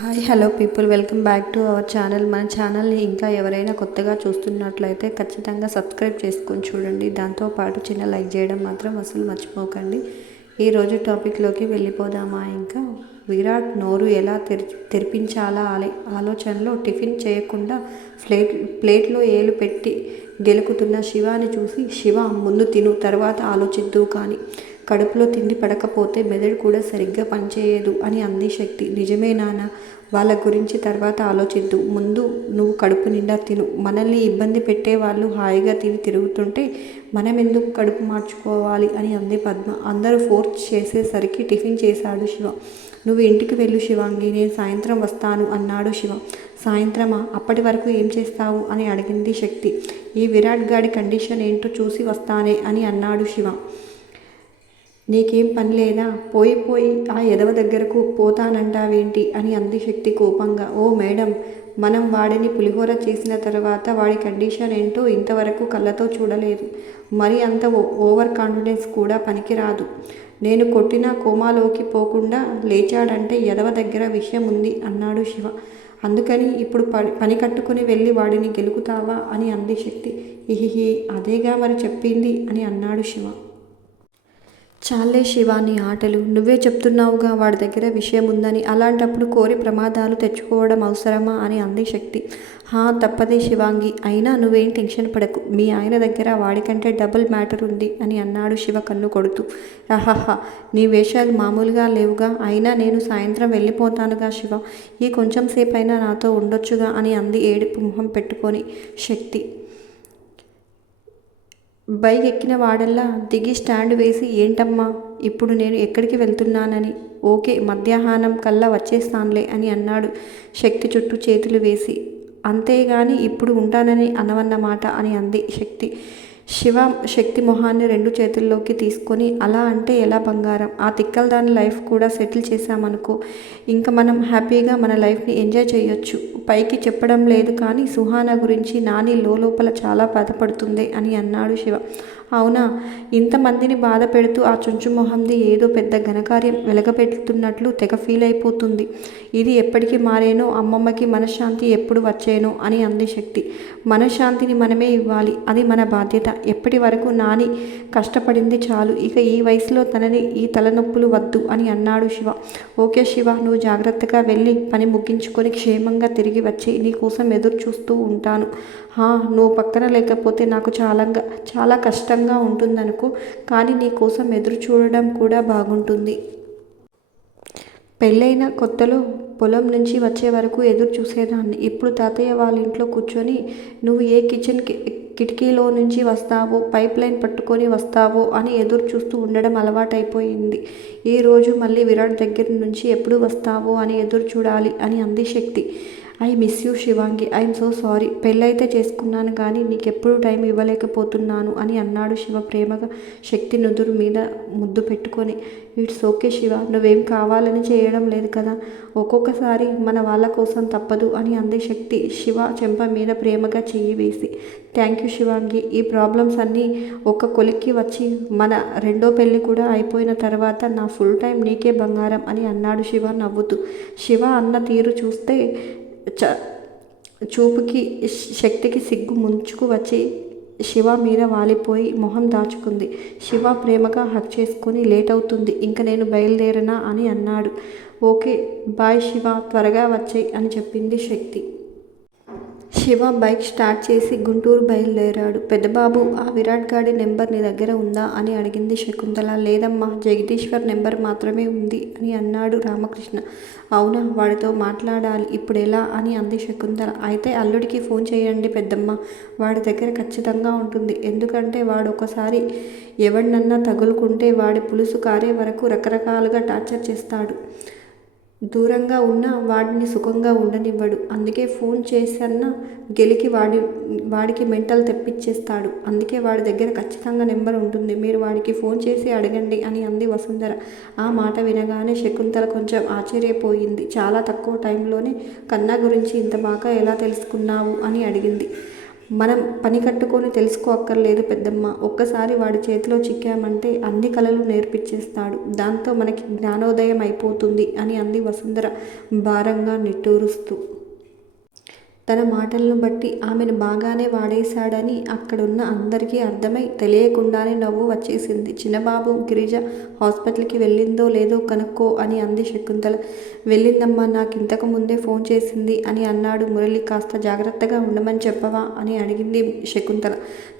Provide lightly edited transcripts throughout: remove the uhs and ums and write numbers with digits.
Hi hello people, welcome back to our channel. మన ఛానల్ని ఇంకా ఎవరైనా కొత్తగా చూస్తున్నట్లయితే ఖచ్చితంగా సబ్స్క్రైబ్ చేసుకొని చూడండి. దాంతోపాటు చిన్న లైక్ చేయడం మాత్రం అసలు మర్చిపోకండి. ఈరోజు టాపిక్లోకి వెళ్ళిపోదామా? ఇంకా విరాట్ నోరు ఎలా తెరిపించాలా ఆలోచనలో టిఫిన్ చేయకుండా ప్లేట్లో ఏలు పెట్టి గెలుకుతున్న శివాని చూసి, శివ ముందు తిను, తర్వాత ఆలోచిద్దు కానీ కడుపులో తిండి పడకపోతే మెదడు కూడా సరిగ్గా పనిచేయదు అని అంది శక్తి. నిజమే నాన్న, వాళ్ళ గురించి తర్వాత ఆలోచిద్దు, ముందు నువ్వు కడుపు నిండా తిను. మనల్ని ఇబ్బంది పెట్టే వాళ్ళు హాయిగా తిని తిరుగుతుంటే మనం ఎందుకు కడుపు మార్చుకోవాలి అని అంది పద్మ. అందరూ ఫోర్స్ చేసేసరికి టిఫిన్ చేశాడు శివ. నువ్వు ఇంటికి వెళ్ళు శివాంగి, నేను సాయంత్రం వస్తాను అన్నాడు శివ. సాయంత్రమా? అప్పటి వరకు ఏం చేస్తావు అని అడిగింది శక్తి. ఈ విరాట్ గాడి కండిషన్ ఏంటో చూసి వస్తానే అని అన్నాడు శివ. నీకేం పని లేదా? పోయి ఆ ఎదవ దగ్గరకు పోతానంటావేంటి అని అంది శక్తి కోపంగా. ఓ మేడం, మనం వాడిని పులిహోర చేసిన తర్వాత వాడి కండిషన్ ఏంటో ఇంతవరకు కళ్ళతో చూడలేదు. మరి అంత ఓవర్ కాన్ఫిడెన్స్ కూడా పనికిరాదు. నేను కొట్టిన కోమాలోకి పోకుండా లేచాడంటే ఎదవ దగ్గర విషయం ఉంది అన్నాడు శివ. అందుకని ఇప్పుడు పని కట్టుకుని వెళ్ళి వాడిని గెలుకుతావా అని అంది శక్తి. ఇహిహి, అదేగా మరి చెప్పింది అని అన్నాడు శివ. చాలే శివ, నీ ఆటలు. నువ్వే చెప్తున్నావుగా వాడి దగ్గర విషయం ఉందని. అలాంటప్పుడు కోరి ప్రమాదాలు తెచ్చుకోవడం అవసరమా అని అంది శక్తి. తప్పదే శివాంగి, అయినా నువ్వేం టెన్షన్ పడకు. మీ ఆయన దగ్గర వాడికంటే డబుల్ మ్యాటర్ ఉంది అని అన్నాడు శివ కన్ను కొడుతూ. ఆహాహా, నీ వేషాలు మామూలుగా లేవుగా. అయినా నేను సాయంత్రం వెళ్ళిపోతానుగా శివ, ఈ కొంచెం సేపైనా నాతో ఉండొచ్చుగా అని అంది ఏడుపు మొహం పెట్టుకొని శక్తి. బైక్ ఎక్కిన వాడల్లా దిగి స్టాండ్ వేసి, ఏంటమ్మా ఇప్పుడు నేను ఎక్కడికి వెళ్తున్నానని? ఓకే, మధ్యాహ్నం కల్లా వచ్చేస్తానులే అని అన్నాడు శక్తి చుట్టూ చేతులు వేసి. అంతేగాని ఇప్పుడు ఉంటానని అనవన్నమాట అని అంది శక్తి. శివ శక్తి మొహాన్ని రెండు చేతుల్లోకి తీసుకొని, అలా అంటే ఎలా బంగారం? ఆ తిక్కల దాని లైఫ్ కూడా సెటిల్ చేశామనుకో, ఇంకా మనం హ్యాపీగా మన లైఫ్ని ఎంజాయ్ చేయొచ్చు. పైకి చెప్పడం లేదు కానీ సుహానా గురించి నాని లోపల చాలా బాధపడుతుంది అని అన్నాడు శివ. అవునా? ఇంతమందిని బాధ పెడుతూ ఆ చుంచు మొహంది ఏదో పెద్ద ఘనకార్యం వెలగబెడుతున్నట్లు తెగ ఫీల్ అయిపోతుంది. ఇది ఎప్పటికీ మారేనో, అమ్మమ్మకి మనశ్శాంతి ఎప్పుడు వచ్చేనో అని అంది శక్తి. మనశ్శాంతిని మనమే ఇవ్వాలి, అది మన బాధ్యత. ఎప్పటి వరకు నాని కష్టపడింది చాలు, ఇక ఈ వయసులో తనని ఈ తలనొప్పులు వద్దు అని అన్నాడు శివ. ఓకే శివ, నువ్వు జాగ్రత్తగా వెళ్ళి పని ముగించుకొని క్షేమంగా తిరిగి వచ్చి నీ కోసం ఎదురు చూస్తూ ఉంటాను. నువ్వు పక్కన లేకపోతే నాకు చాలా కష్టంగా ఉంటుందనుకో, కానీ నీ కోసం ఎదురు చూడడం కూడా బాగుంటుంది. పెళ్ళైన కొత్తలో పొలం నుంచి వచ్చే వరకు ఎదురు చూసేదాన్ని. ఇప్పుడు తాతయ్య వాళ్ళ ఇంట్లో కూర్చొని నువ్వు ఏ కిచెన్ కిటికీలో నుంచి వస్తావో, పైప్ లైన్ పట్టుకొని వస్తావో అని ఎదురు చూస్తూ ఉండడం అలవాటైపోయింది. ఈరోజు మళ్ళీ విరాట్ దగ్గర నుంచి ఎప్పుడు వస్తావో అని ఎదురు చూడాలి అని అంది Shakti. I miss you Shivangi, I'm so sorry. పెళ్ళైతే చేసుకున్నాను కానీ నీకెప్పుడు టైం ఇవ్వలేకపోతున్నాను అని అన్నాడు శివ ప్రేమగా శక్తి నుదురు మీద ముద్దు పెట్టుకొని. ఇట్స్ ఓకే శివ, నువ్వేం కావాలని చేయడం లేదు కదా. ఒక్కొక్కసారి మన వాళ్ళ కోసం తప్పదు అని అంది శక్తి శివ చెంప మీద ప్రేమగా చెయ్యి వేసి. థ్యాంక్ యూ శివాంగి, ఈ ప్రాబ్లమ్స్ అన్నీ ఒక్క కొలిక్కి వచ్చి మన రెండో పెళ్ళి కూడా అయిపోయిన తర్వాత నా ఫుల్ టైం నీకే బంగారం అని అన్నాడు శివ నవ్వుతూ. శివ అన్న తీరు చూస్తే చూపుకి శక్తికి సిగ్గు ముంచుకు వచ్చి శివ మీద వాలిపోయి మొహం దాచుకుంది. శివ ప్రేమగా హక్ చేసుకొని, లేట్ అవుతుంది, ఇంక నేను బయలుదేరనా అని అన్నాడు. ఓకే బాయ్ శివ, త్వరగా వచ్చేయ్ అని చెప్పింది శక్తి. శివ బైక్ స్టార్ట్ చేసి గుంటూరు బయలుదేరాడు. పెద్దబాబు, ఆ విరాట్ గాడి నెంబర్ నీ దగ్గర ఉందా అని అడిగింది శకుంతల. లేదమ్మా, జగదీశ్వర్ నెంబర్ మాత్రమే ఉంది అని అన్నాడు రామకృష్ణ. అవునా, వాడితో మాట్లాడాలి, ఇప్పుడు ఎలా అని అంది శకుంతల. అయితే అల్లుడికి ఫోన్ చేయండి పెద్దమ్మ, వాడి దగ్గర ఖచ్చితంగా ఉంటుంది. ఎందుకంటే వాడు ఒకసారి ఎవడినన్నా తగులుకుంటే వాడి పులుసు కారే వరకు రకరకాలుగా టార్చర్ చేస్తాడు. దూరంగా ఉన్న వాడిని సుఖంగా ఉండనివ్వడు. అందుకే ఫోన్ చేసన్నా గెలికి వాడికి మెంటల్ తెప్పించేస్తాడు. అందుకే వాడి దగ్గర ఖచ్చితంగా నెంబర్ ఉంటుంది. మీరు వాడికి ఫోన్ చేసి అడగండి అని అంది వసుంధర. ఆ మాట వినగానే శకుంతల కొంచెం ఆశ్చర్యపోయింది. చాలా తక్కువ టైంలోనే కన్నా గురించి ఇంత బాగా ఎలా తెలుసుకున్నావు అని అడిగింది. మనం పని కట్టుకొని తెలుసుకోక్కర్లేదు పెద్దమ్మ. ఒక్కసారి వాడి చేతిలో చిక్కామంటే అన్ని కళలు నేర్పించేస్తాడు. దాంతో మనకి జ్ఞానోదయం అయిపోతుంది అని అంది వసుంధర భారంగా నిట్టూరుస్తూ. తన మాటలను బట్టి ఆమెను బాగానే వాడేశాడని అక్కడున్న అందరికీ అర్థమై తెలియకుండానే నవ్వు వచ్చేసింది. చిన్నబాబు, గిరిజ హాస్పిటల్కి వెళ్ళిందో లేదో కనుక్కో అని అంది శకుంతల. వెళ్ళిందమ్మా, నాకింతకు ముందే ఫోన్ చేసింది అని అన్నాడు మురళి. కాస్త జాగ్రత్తగా ఉండమని చెప్పవా అని అడిగింది శకుంతల.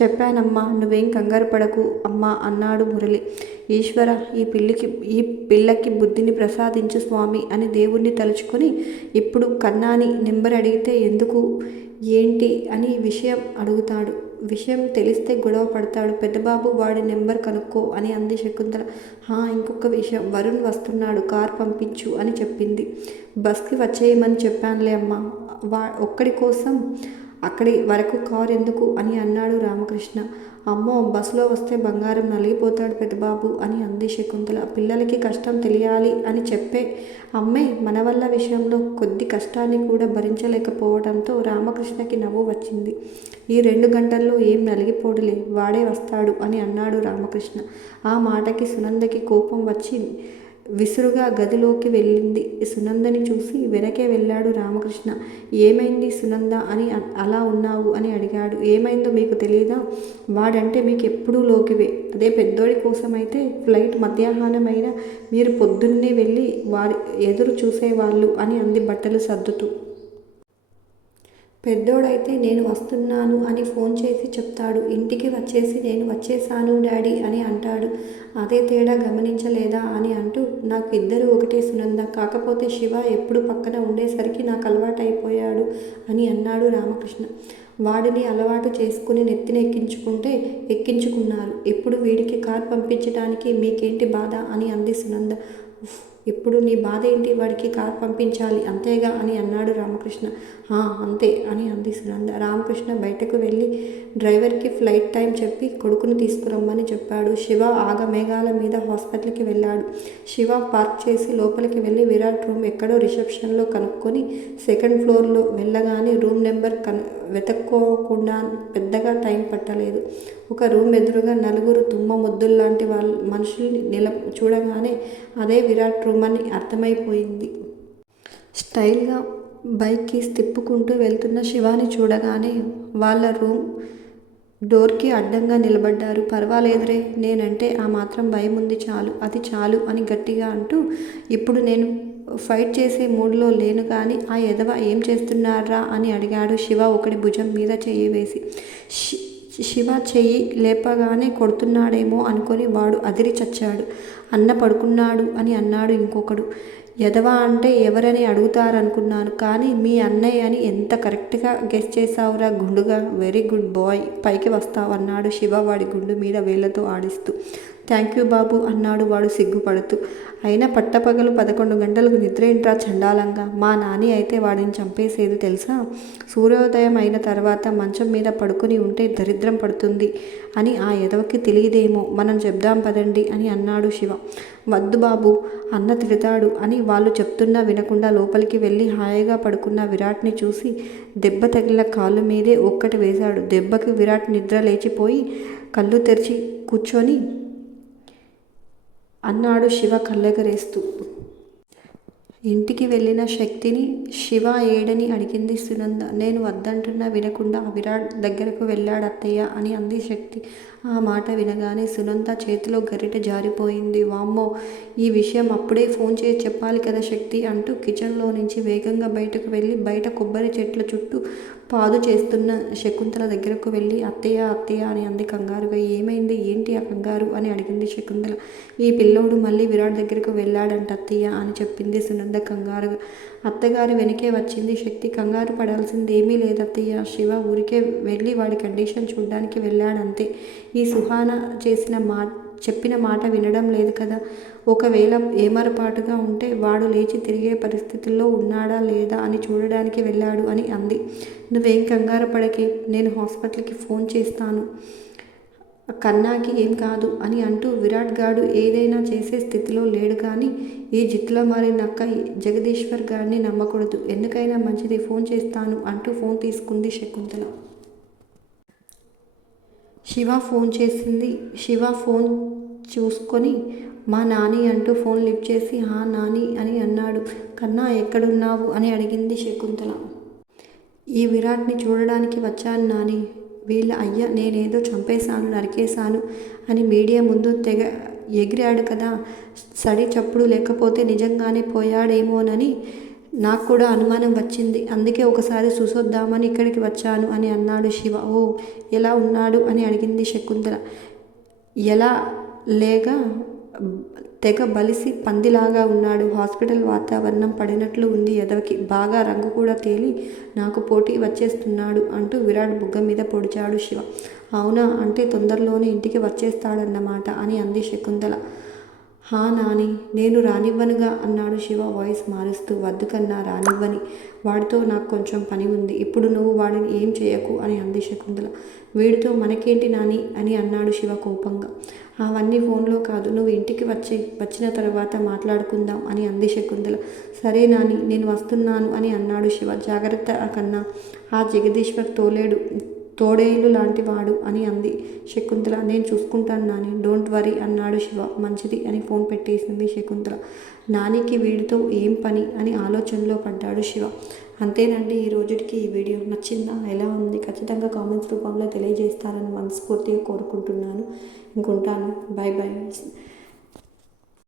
చెప్పానమ్మా, నువ్వేం కంగారు పడకు అమ్మా అన్నాడు మురళి. ఈశ్వర, ఈ పిల్లకి బుద్ధిని ప్రసాదించు స్వామి అని దేవుణ్ణి తలుచుకొని ఇప్పుడు కన్నాని నెంబర్ అడిగితే ఎందుకు, ఏంటి అని విషయం అడుగుతాడు. విషయం తెలిస్తే గొడవ పడతాడు. పెద్దబాబు, వాడి నెంబర్ కనుక్కో అని అంది శకుంతల. ఇంకొక విషయం, వరుణ్ వస్తున్నాడు, కార్ పంపించు అని చెప్పింది. బస్కి వచ్చేయమని చెప్పానులే అమ్మా, ఒక్కడి కోసం అక్కడి వరకు కారు ఎందుకు అని అన్నాడు రామకృష్ణ. అమ్మో, బస్సులో వస్తే బంగారం నలిగిపోతాడు పెద్దబాబు అని అంది శకుంతల. పిల్లలకి కష్టం తెలియాలి అని చెప్పే అమ్మే మన వల్ల విషయంలో కొద్ది కష్టాన్ని కూడా భరించలేకపోవడంతో రామకృష్ణకి నవ్వు వచ్చింది. ఈ 2 గంటల్లో ఏం నలిగిపోడులే, వాడే వస్తాడు అని అన్నాడు రామకృష్ణ. ఆ మాటకి సునందకి కోపం వచ్చి విసురుగా గదిలోకి వెళ్ళింది. సునందని చూసి వెనకే వెళ్ళాడు రామకృష్ణ. ఏమైంది సునంద అని అలా ఉన్నావు అని అడిగాడు. ఏమైందో మీకు తెలియదా, వాడంటే మీకు ఎప్పుడూ లోకివే. అదే పెద్దోడి కోసమైతే ఫ్లైట్ మధ్యాహ్నమైనా మీరు పొద్దున్నే వెళ్ళి వారి ఎదురు చూసేవాళ్ళు అని అంది బట్టలు సర్దుతూ. పెద్దోడైతే నేను వస్తున్నాను అని ఫోన్ చేసి చెప్తాడు. ఇంటికి వచ్చేసి నేను వచ్చేసాను డాడీ అని అంటాడు. అదే తేడా గమనించలేదా అని అంటూ, నాకు ఇద్దరు ఒకటే సునంద, కాకపోతే శివ ఎప్పుడు పక్కన ఉండేసరికి నాకు అలవాటైపోయాడు అని అన్నాడు రామకృష్ణ. వాడిని అలవాటు చేసుకుని నెత్తిన ఎక్కించుకున్నారు. ఇప్పుడు వీడికి కార్ పంపించడానికి మీకేంటి బాధ అని అంది సునంద. ఇప్పుడు నీ బాధ ఏంటి, వాడికి కార్ పంపించాలి అంతేగా అని అన్నాడు రామకృష్ణ. అంతే అని అంది సునంద. రామకృష్ణ బయటకు వెళ్ళి డ్రైవర్కి ఫ్లైట్ టైం చెప్పి కొడుకుని తీసుకురమ్మని చెప్పాడు. శివ ఆగమేఘాల మీద హాస్పిటల్కి వెళ్ళాడు. శివ పార్క్ చేసి లోపలికి వెళ్ళి విరాట్ రూమ్ ఎక్కడో రిసెప్షన్లో కనుక్కొని సెకండ్ ఫ్లోర్లో వెళ్ళగానే రూమ్ నెంబర్ వెతక్కోకుండా పెద్దగా టైం పట్టలేదు. ఒక రూమ్ ఎదురుగా 4 తుమ్మ ముద్దుల్లాంటి మనుషుల్ని చూడగానే అదే విరాట్ రూమ్ అని అర్థమైపోయింది. స్టైల్గా బైక్ కీస్ తిప్పుకుంటూ వెళ్తున్న శివాని చూడగానే వాళ్ళ రూమ్ డోర్కి అడ్డంగా నిలబడ్డారు. పర్వాలేదురే, నేనంటే ఆ మాత్రం భయం ఉంది, చాలు, అది చాలు అని గట్టిగా అంటూ, ఇప్పుడు నేను ఫైట్ చేసే మూడ్లో లేను కానీ ఆ ఎదవ ఏం చేస్తున్నారా అని అడిగాడు శివ ఒకడి భుజం మీద చెయ్యి వేసి. శివ చెయ్యి లేపగానే కొడుతున్నాడేమో అనుకొని వాడు అదిరి చచ్చాడు. అన్న పడుకున్నాడు అని అన్నాడు ఇంకొకడు. ఎదవ అంటే ఎవరని అడుగుతారనుకున్నాను, కానీ మీ అన్నయ్య అని ఎంత కరెక్ట్గా గెస్ చేసావురా గుండుగా, వెరీ గుడ్ బాయ్, పైకి వస్తావు అన్నాడు శివ వాడి గుండు మీద వేళ్లతో ఆడిస్తూ. థ్యాంక్ యూ బాబు అన్నాడు వాడు సిగ్గుపడుతూ. అయినా పట్టపగలు 11 గంటలకు నిద్ర ఏంట్రా చండాలంగా, మా నాని అయితే వాడిని చంపేసేది తెలుసా, సూర్యోదయం అయిన తర్వాత మంచం మీద పడుకుని ఉంటే దరిద్రం పడుతుంది అని ఆ ఎదవకి తెలియదేమో, మనం చెప్దాం పదండి అని అన్నాడు శివ. వద్దు బాబు, అన్న తిడతాడు అని వాళ్ళు చెప్తున్నా వినకుండా లోపలికి వెళ్ళి హాయిగా పడుకున్న విరాట్ని చూసి దెబ్బ తగిలిన కాళ్ళు మీదే ఒక్కటి వేశాడు. దెబ్బకి విరాట్ నిద్ర లేచిపోయి కళ్ళు తెరిచి కూర్చొని అన్నాడు శివ కళ్ళెగరేస్తూ. ఇంటికి వెళ్ళిన శక్తిని శివ ఏడని అడిగింది సునంద. నేను వద్దంటున్నా వినకుండా విరాట్ దగ్గరకు వెళ్ళాడు అత్తయ్య అని అంది శక్తి. ఆ మాట వినగానే సునంద చేతిలో గరిటె జారిపోయింది. వామ్మో, ఈ విషయం అప్పుడే ఫోన్ చేసి చెప్పాలి కదా శక్తి అంటూ కిచెన్లో నుంచి వేగంగా బయటకు వెళ్ళి బయట కొబ్బరి చెట్ల చుట్టూ పాదు చేస్తున్న శకుంతల దగ్గరకు వెళ్ళి అత్తయ్య అత్తయ్య అని అంది కంగారుగా. ఏమైంది, ఏంటి ఆ కంగారు అని అడిగింది శకుంతల. ఈ పిల్లోడు మళ్ళీ విరాట్ దగ్గరకు వెళ్ళాడంట అత్తయ్య అని చెప్పింది సునంద కంగారుగా. అత్తగారి వెనకే వచ్చింది శక్తి. కంగారు పడాల్సింది ఏమీ లేదత్తయ్య, శివ ఊరికే వెళ్ళి వాడి కండిషన్ చూడ్డానికి వెళ్ళాడంతే. ఈ సుహానా చెప్పిన మాట వినడం లేదు కదా, ఒకవేళ ఏమరపాటుగా ఉంటే వాడు లేచి తిరిగే పరిస్థితుల్లో ఉన్నాడా లేదా అని చూడడానికి వెళ్ళాడు అని అంది. నువ్వేం కంగారు పడకే, నేను హాస్పిటల్కి ఫోన్ చేస్తాను, కన్నాకి ఏం కాదు అని అంటూ విరాట్ గాడు ఏదైనా చేసే స్థితిలో లేడు. కానీ ఈ జిత్తులో మారినక్క జగదీశ్వర్ గారిని నమ్మకూడదు, ఎందుకైనా మంచిది, ఫోన్ చేస్తాను అంటూ ఫోన్ తీసుకుంది శకుంతల. శివ ఫోన్ చేసింది. శివ ఫోన్ చూసుకొని మా నాని అంటూ ఫోన్ లిఫ్ట్ చేసి హా నాని అని అన్నాడు. కన్నా ఎక్కడున్నావు అని అడిగింది శకుంతల. ఈ విరాట్ని చూడడానికి వచ్చాను నాని. వీళ్ళ అయ్య నేనేదో చంపేశాను నరికేశాను అని మీడియా ముందు తెగ ఎగిరాడు కదా, సడి చప్పుడు లేకపోతే నిజంగానే పోయాడేమోనని నాకు కూడా అనుమానం వచ్చింది. అందుకే ఒకసారి చూసొద్దామని ఇక్కడికి వచ్చాను అని అన్నాడు శివ. ఓ ఎలా ఉన్నాడు అని అడిగింది శకుంతల. ఎలా లేక తెగ బలిసి పందిలాగా ఉన్నాడు. హాస్పిటల్ వాతావరణం పడినట్లు ఉంది ఎదవకి. బాగా రంగు కూడా తేలి నాకు పోటీ వచ్చేస్తున్నాడు అంటూ విరాట్ బుగ్గ మీద పొడిచాడు శివ. అవునా, అంటే తొందరలోనే ఇంటికి వచ్చేస్తాడన్నమాట అని అంది శకుంతల. హా నాని, నేను రానివ్వనుగా అన్నాడు శివ వాయిస్ మారుస్తూ. వద్దు కన్నా రానివ్వని. వాడితో నాకు కొంచెం పని ఉంది. ఇప్పుడు నువ్వు వాడిని ఏం చేయకు అని అంది శకుంతల. వీడితో మనకేంటి నాని అని అన్నాడు శివ కోపంగా. అవన్నీ ఫోన్లో కాదు, నువ్వు ఇంటికి వచ్చిన తర్వాత మాట్లాడుకుందాం అని అంది శకుంతల. సరే నాని, నేను వస్తున్నాను అని అన్నాడు శివ. జాగ్రత్త కన్నా, ఆ జగదీశ్వర్ తోడేలు లాంటివాడు అని అంది శకుంతల. నేను చూసుకుంటాను నాని, డోంట్ వరీ అన్నాడు శివ. మంచిది అని ఫోన్ పెట్టేసింది శకుంతల. నానికి వీడితో ఏం పని అని ఆలోచనలో పడ్డాడు శివ. అంతేనండి ఈ రోజుకి ఈ వీడియో నచ్చిందా, ఎలా ఉంది ఖచ్చితంగా కామెంట్స్ రూపంలో తెలియజేస్తారని మనస్ఫూర్తిగా కోరుకుంటున్నాను. ఇంకుంటాను. Bye bye.